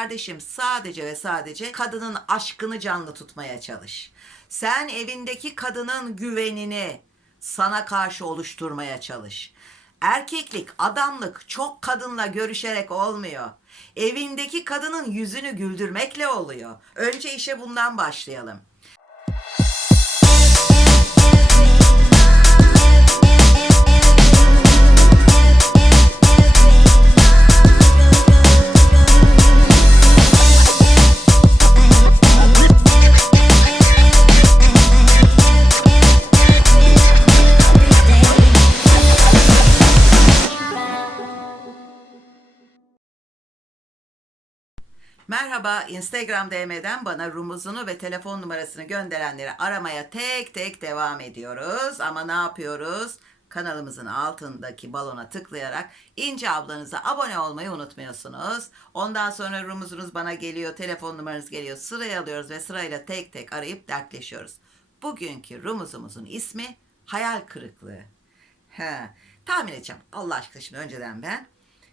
Kardeşim sadece ve sadece kadının aşkını canlı tutmaya çalış. Sen evindeki kadının güvenini sana karşı oluşturmaya çalış. Erkeklik, adamlık çok kadınla görüşerek olmuyor. Evindeki kadının yüzünü güldürmekle oluyor. Önce işe bundan başlayalım. Merhaba Instagram DM'den bana rumuzunu ve telefon numarasını gönderenleri aramaya tek tek devam ediyoruz. Ama ne yapıyoruz? Kanalımızın altındaki balona tıklayarak İnce ablanıza abone olmayı unutmuyorsunuz. Ondan sonra rumuzunuz bana geliyor, telefon numaranız geliyor. Sıraya alıyoruz ve sırayla tek tek arayıp dertleşiyoruz. Bugünkü rumuzumuzun ismi hayal kırıklığı. He, tahmin edeceğim. Allah aşkına şimdi önceden ben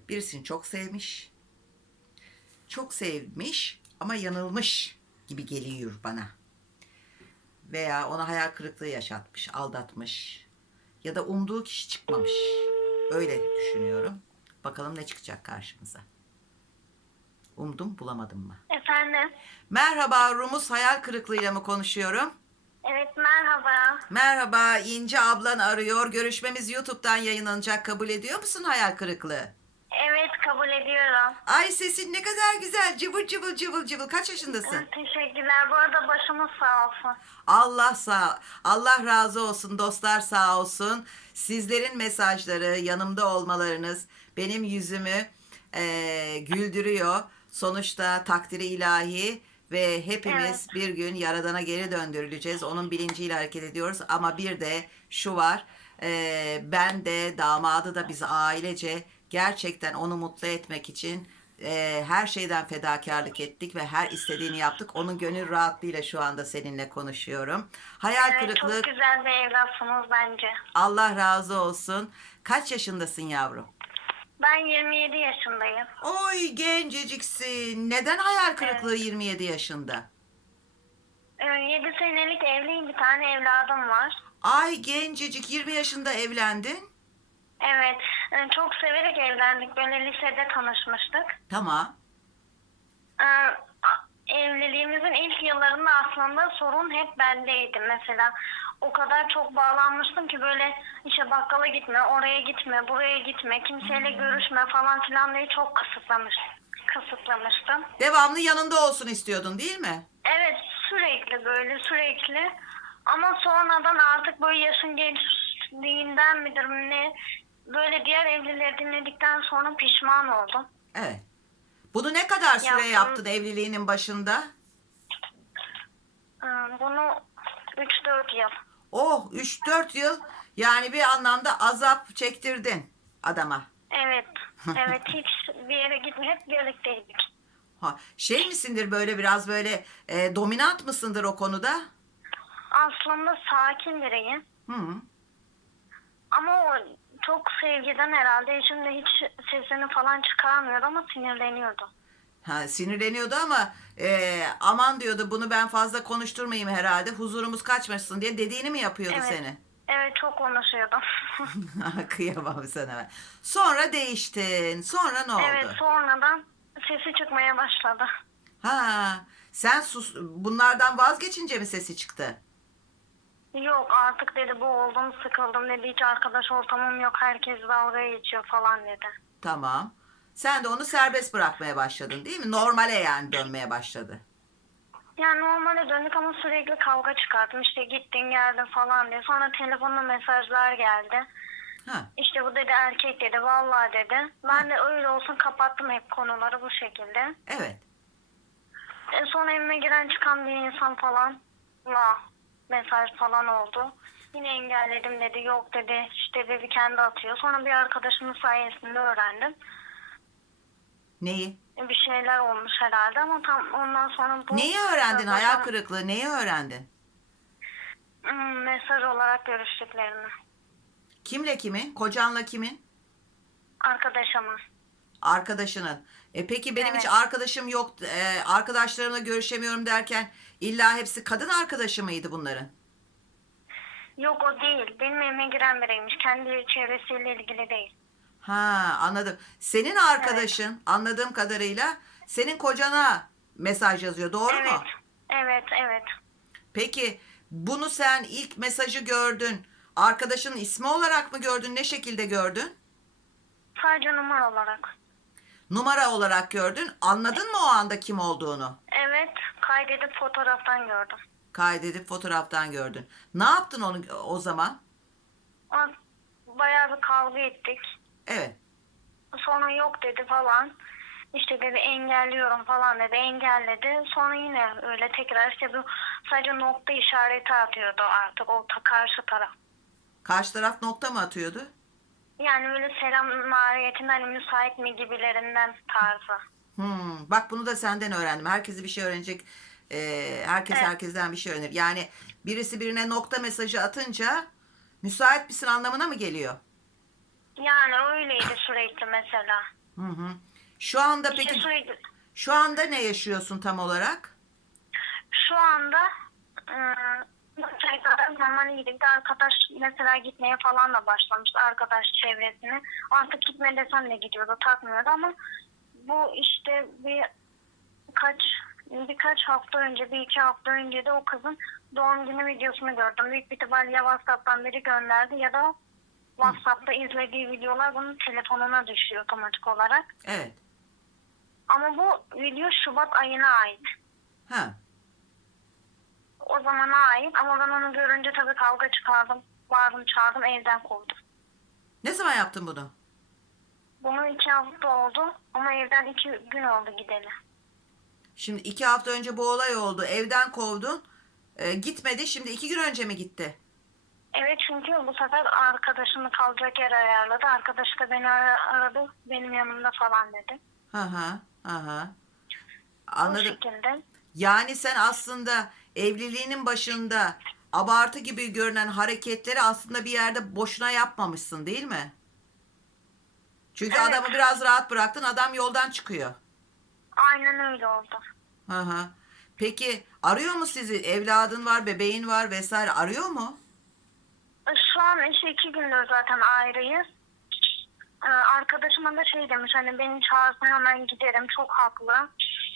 birisini çok sevmiş, çok sevmiş ama yanılmış gibi geliyor bana. Veya ona hayal kırıklığı yaşatmış, aldatmış ya da umduğu kişi çıkmamış. Öyle düşünüyorum. Bakalım ne çıkacak karşımıza. Umdum bulamadım mı? Efendim. Merhaba Rumuz hayal kırıklığıyla mı konuşuyorum? Evet merhaba. Merhaba İnce ablan arıyor. Görüşmemiz YouTube'dan yayınlanacak. Kabul ediyor musun hayal kırıklığı? Evet kabul ediyorum. Ay sesin ne kadar güzel. Cıvıl cıvıl cıvıl cıvıl. Kaç yaşındasın? Teşekkürler. Bu arada başımız sağ olsun. Allah sağ Allah razı olsun dostlar sağ olsun. Sizlerin mesajları, yanımda olmalarınız benim yüzümü eee, güldürüyor. Sonuçta takdiri ilahi ve hepimiz bir gün Yaradan'a geri döndürüleceğiz. Onun bilinciyle hareket ediyoruz. Ama bir de şu var. eee, ben de damadı da biz ailece gerçekten onu mutlu etmek için eee, her şeyden fedakarlık ettik ve her istediğini yaptık. Onun gönül rahatlığıyla şu anda seninle konuşuyorum. Hayal Evet, kırıklığı çok güzel bir evlatsınız bence. Allah razı olsun. Kaç yaşındasın yavrum? Ben 27 yaşındayım. Oy genceciksin. Neden hayal kırıklığı 27 yaşında? 7 Ee, senelik evliyim. Bir tane evladım var. Ay gencecik 20 yaşında evlendin. Evet. e, Çok severek evlendik. Böyle lisede tanışmıştık. Tamam. A- Evliliğimizin ilk yıllarında aslında sorun hep bendeydi. Mesela o kadar çok bağlanmıştım ki böyle işte bakkala gitme, oraya gitme, buraya gitme, kimseyle görüşme falan filan diye çok kısıtlamış, kısıtlamıştım. Devamlı yanında olsun istiyordun değil mi? Evet sürekli böyle sürekli ama sonradan artık böyle yaşın geçtiğinden midir ne böyle diğer evlileri dinledikten sonra pişman oldum. Evet. Bunu ne kadar süre Yaptım. yaptın evliliğinin başında? Ee, Bunu 3-4 yıl. Oh 3-4 yıl yani bir anlamda azap çektirdin adama. Evet. Evet hiç bir yere gitme hep birlikteydik. Ha, şey misindir böyle biraz böyle e, dominant mısındır o konuda? Aslında sakin biriyim. Hı -hı. Ama o çok sevgiden herhalde şimdi hiç sesini falan çıkarmıyor ama sinirleniyordu. Ha, sinirleniyordu ama e, aman diyordu bunu ben fazla konuşturmayayım herhalde huzurumuz kaçmasın diye dediğini mi yapıyordu Evet. seni? Evet çok konuşuyordu. Kıyamam sana ben. Sonra değiştin. Sonra ne oldu? evet sonradan sesi çıkmaya başladı. Ha, sen sus bunlardan vazgeçince mi sesi çıktı? Yok artık dedi bu oldum sıkıldım dedi hiç arkadaş ortamım yok herkes dalga geçiyor falan dedi. Tamam. Sen de onu serbest bırakmaya başladın değil mi? Normale yani dönmeye başladı. Yani normale döndük ama sürekli kavga çıkarttım işte gittin geldin falan diye. Sonra telefonla mesajlar geldi. Ha, İşte bu dedi erkek dedi vallahi dedi. Ben de öyle olsun kapattım hep konuları bu şekilde. evet. E sonra evime giren çıkan bir insan falan la mesaj falan oldu. Yine engelledim dedi yok dedi işte dedi kendi atıyor. Sonra bir arkadaşımın sayesinde öğrendim. Neyi? Bir şeyler olmuş herhalde ama tam ondan sonra bu... Neyi öğrendin? Hayal kırıklığı. Neyi öğrendin? hmm, Mesaj olarak görüştüklerini. Kimle kimin? Kocanla kimin? Arkadaşımın. Arkadaşının. E peki benim hiç Evet. arkadaşım yok, e, arkadaşlarımla görüşemiyorum derken illa hepsi kadın arkadaşı mıydı bunların? Yok o değil. Benim evime giren biriymiş. Kendi çevresiyle ilgili değil. Ha anladım. Senin arkadaşın anladığım kadarıyla senin kocana mesaj yazıyor doğru evet. mu? Evet, evet. Peki bunu sen ilk mesajı gördün. Arkadaşının ismi olarak mı gördün? Ne şekilde gördün? Sadece numara olarak. Numara olarak gördün. Anladın mı o anda kim olduğunu? Evet, kaydedip fotoğraftan gördüm. Kaydedip fotoğraftan gördün. Ne yaptın onu o zaman? Ama Bayağı bir kavga ettik. Evet. Sonra yok dedi falan. İşte dedi engelliyorum falan dedi. Engelledi. Sonra yine öyle tekrar işte bu sadece nokta işareti atıyordu artık o ta karşı taraf. Karşı taraf nokta mı atıyordu? Yani böyle selam mahiyetinden hani müsait mi gibilerinden tarzı. Hmm, bak bunu da senden öğrendim. Herkesi bir şey öğrenecek. e, herkes Evet. herkesten bir şey öğrenir. Yani birisi birine nokta mesajı atınca müsait misin anlamına mı geliyor? Yani öyleydi sürekli mesela. Hı hı. Şu anda İşte peki sürekli şu anda ne yaşıyorsun tam olarak? şu anda ıı, normal iyiydi. Bir de arkadaş mesela gitmeye falan da başlamıştı arkadaş çevresine. Artık gitme desem de gidiyordu takmıyordu ama bu işte bir kaç birkaç hafta önce bir iki hafta önce de o kızın doğum günü videosunu gördüm. Büyük bir ihtimalle ya Whatsapp'tan biri gönderdi ya da Whatsapp'ta izlediği videolar bunun telefonuna düşüyor otomatik olarak. Evet. Ama bu video Şubat ayına ait. Ha. O zamana ait ama ben onu görünce tabii kavga çıkardım. Bağırdım çağırdım evden kovdum. Ne zaman yaptın bunu? Bunu iki hafta oldu ama evden iki gün oldu gideli. Şimdi iki hafta önce bu olay oldu. Evden kovdun. E, gitmedi. Şimdi iki gün önce mi gitti? Evet çünkü bu sefer arkadaşımı kalacak yer ayarladı. Arkadaşı da beni ara- aradı. Benim yanımda falan dedi. Hı hı. Hı hı. Bu Anladım. şekilde. Yani sen aslında evliliğinin başında abartı gibi görünen hareketleri aslında bir yerde boşuna yapmamışsın değil mi? Çünkü Evet. adamı biraz rahat bıraktın adam yoldan çıkıyor. Aynen öyle oldu. Hı hı. Peki arıyor mu sizi? Evladın var, bebeğin var vesaire arıyor mu? Şu an işte iki gündür zaten ayrıyız. Ee, arkadaşıma da şey demiş hani beni çağırsa hemen giderim çok haklı.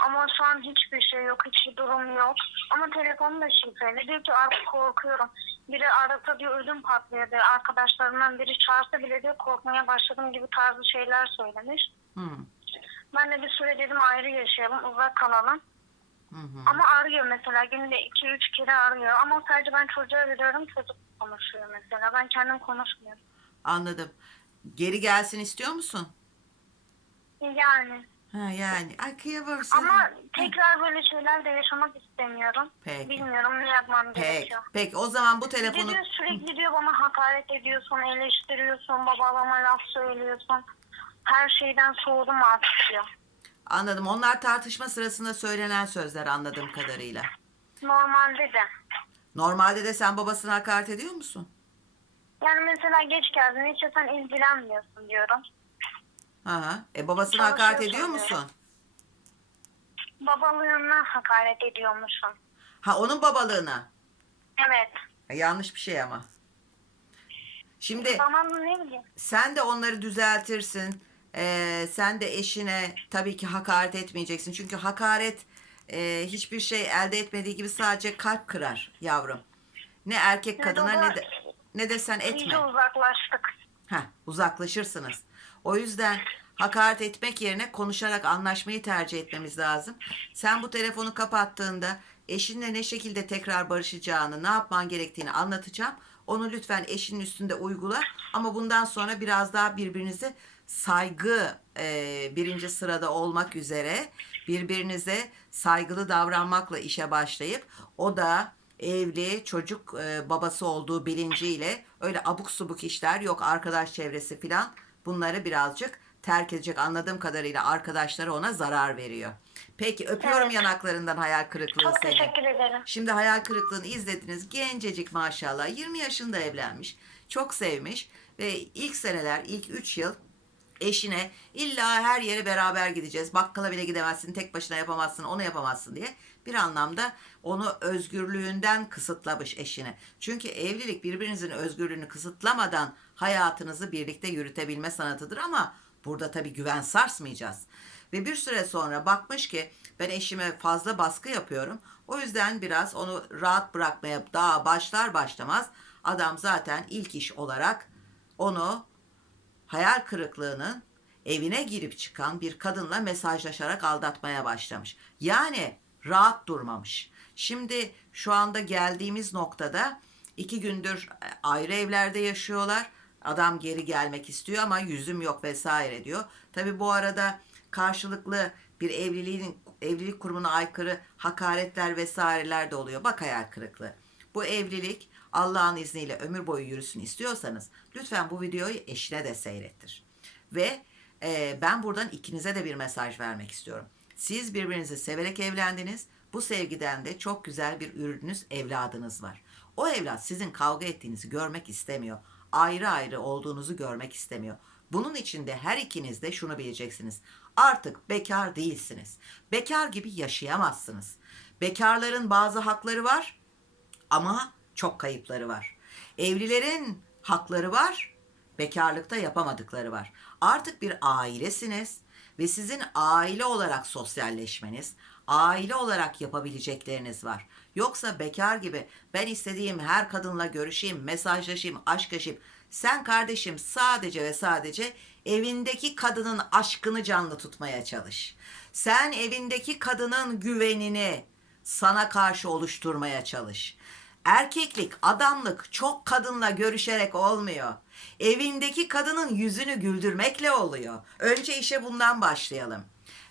Ama şu an hiçbir şey yok, hiçbir durum yok. Ama telefonu da şifreli. Diyor ki artık korkuyorum. Biri arasa diyor ödüm patlıyor diyor. Arkadaşlarımdan biri çağırsa bile diyor korkmaya başladım gibi tarzı şeyler söylemiş. Hı. Ben de bir süre dedim ayrı yaşayalım, uzak kalalım. Hı hı. Ama arıyor mesela günde iki üç kere arıyor. Ama sadece ben çocuğa veriyorum çocuk konuşuyor mesela. Ben kendim konuşmuyorum. Anladım. Geri gelsin istiyor musun? Yani. Ha yani. Ay kıyamam sana. Ama tekrar böyle şeyler de yaşamak istemiyorum. Peki. Bilmiyorum ne yapmam Peki. gerekiyor. Peki o zaman bu telefonu diyor sürekli diyor bana hakaret ediyorsun, eleştiriyorsun, babalama laf söylüyorsun. Her şeyden soğudum artık diyor. anladım. Onlar tartışma sırasında söylenen sözler anladığım kadarıyla. Normalde de. Normalde de sen babasına hakaret ediyor musun? Yani mesela geç geldin, hiç sen ilgilenmiyorsun diyorum. Hı. E babasına hakaret Çalışıyorsun ediyor musun? Babalığına hakaret ediyormuşsun. Ha onun babalığına. Evet. Ha, yanlış bir şey ama. Şimdi Tamam ne bileyim. sen de onları düzeltirsin. Ee, sen de eşine tabii ki hakaret etmeyeceksin. Çünkü hakaret e, hiçbir şey elde etmediği gibi sadece kalp kırar yavrum. Ne erkek kadına ne de ne de sen etme. İyice uzaklaştık. Heh, uzaklaşırsınız. O yüzden hakaret etmek yerine konuşarak anlaşmayı tercih etmemiz lazım. Sen bu telefonu kapattığında eşinle ne şekilde tekrar barışacağını, ne yapman gerektiğini anlatacağım. Onu lütfen eşinin üstünde uygula. Ama bundan sonra biraz daha birbirinizi saygı e, birinci sırada olmak üzere birbirinize saygılı davranmakla işe başlayıp o da evli çocuk e, babası olduğu bilinciyle öyle abuk subuk işler yok arkadaş çevresi filan bunları birazcık terk edecek anladığım kadarıyla arkadaşları ona zarar veriyor. Peki öpüyorum Evet. yanaklarından hayal kırıklığı Çok seni. teşekkür ederim. Şimdi hayal kırıklığını izlediniz. Gencecik maşallah 20 yaşında evlenmiş. Çok sevmiş ve ilk seneler ilk 3 yıl eşine illa her yere beraber gideceğiz. Bakkala bile gidemezsin, tek başına yapamazsın, onu yapamazsın diye bir anlamda onu özgürlüğünden kısıtlamış eşine. Çünkü evlilik birbirinizin özgürlüğünü kısıtlamadan hayatınızı birlikte yürütebilme sanatıdır ama burada tabii güven sarsmayacağız. Ve bir süre sonra bakmış ki ben eşime fazla baskı yapıyorum. O yüzden biraz onu rahat bırakmaya daha başlar başlamaz adam zaten ilk iş olarak onu hayal kırıklığının evine girip çıkan bir kadınla mesajlaşarak aldatmaya başlamış. Yani rahat durmamış. Şimdi şu anda geldiğimiz noktada iki gündür e, ayrı evlerde yaşıyorlar. Adam geri gelmek istiyor ama yüzüm yok vesaire diyor. Tabi bu arada karşılıklı bir evliliğin evlilik kurumuna aykırı hakaretler vesaireler de oluyor. Bak hayal kırıklığı. Bu evlilik Allah'ın izniyle ömür boyu yürüsün istiyorsanız lütfen bu videoyu eşine de seyrettir. Ve e, ben buradan ikinize de bir mesaj vermek istiyorum. Siz birbirinizi severek evlendiniz. Bu sevgiden de çok güzel bir ürününüz, evladınız var. O evlat sizin kavga ettiğinizi görmek istemiyor. Ayrı ayrı olduğunuzu görmek istemiyor. Bunun için de her ikiniz de şunu bileceksiniz. Artık bekar değilsiniz. Bekar gibi yaşayamazsınız. Bekarların bazı hakları var ama çok kayıpları var. Evlilerin hakları var, bekarlıkta yapamadıkları var. Artık bir ailesiniz ve sizin aile olarak sosyalleşmeniz, aile olarak yapabilecekleriniz var. Yoksa bekar gibi ben istediğim her kadınla görüşeyim, mesajlaşayım, aşk yaşayayım. Sen kardeşim sadece ve sadece evindeki kadının aşkını canlı tutmaya çalış. Sen evindeki kadının güvenini sana karşı oluşturmaya çalış. Erkeklik, adamlık çok kadınla görüşerek olmuyor. Evindeki kadının yüzünü güldürmekle oluyor. Önce işe bundan başlayalım.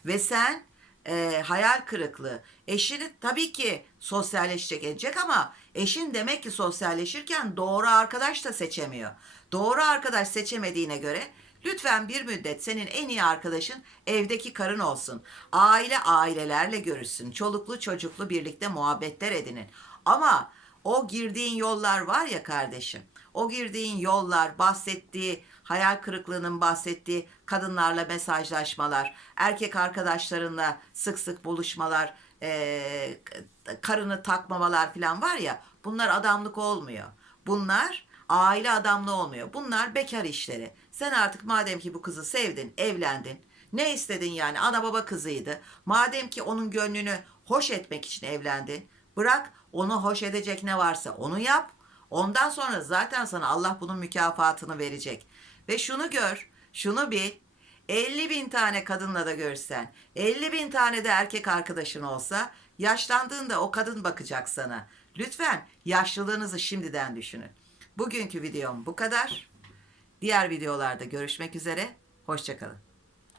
Ve sen e, hayal kırıklığı. Eşini tabii ki sosyalleşecek edecek ama eşin demek ki sosyalleşirken doğru arkadaş da seçemiyor. Doğru arkadaş seçemediğine göre lütfen bir müddet senin en iyi arkadaşın evdeki karın olsun. Aile ailelerle görüşsün. Çoluklu çocuklu birlikte muhabbetler edinin. Ama o girdiğin yollar var ya kardeşim. O girdiğin yollar, bahsettiği, hayal kırıklığının bahsettiği kadınlarla mesajlaşmalar, erkek arkadaşlarınla sık sık buluşmalar, eee, karını takmamalar falan var ya bunlar adamlık olmuyor. Bunlar aile adamlığı olmuyor. Bunlar bekar işleri. Sen artık madem ki bu kızı sevdin, evlendin. Ne istedin yani? Ana baba kızıydı. Madem ki onun gönlünü hoş etmek için evlendin. Bırak onu hoş edecek ne varsa onu yap. Ondan sonra zaten sana Allah bunun mükafatını verecek. Ve şunu gör, şunu bil. 50 bin tane kadınla da görsen, 50 bin tane de erkek arkadaşın olsa, yaşlandığında o kadın bakacak sana. Lütfen yaşlılığınızı şimdiden düşünün. Bugünkü videom bu kadar. Diğer videolarda görüşmek üzere. Hoşçakalın.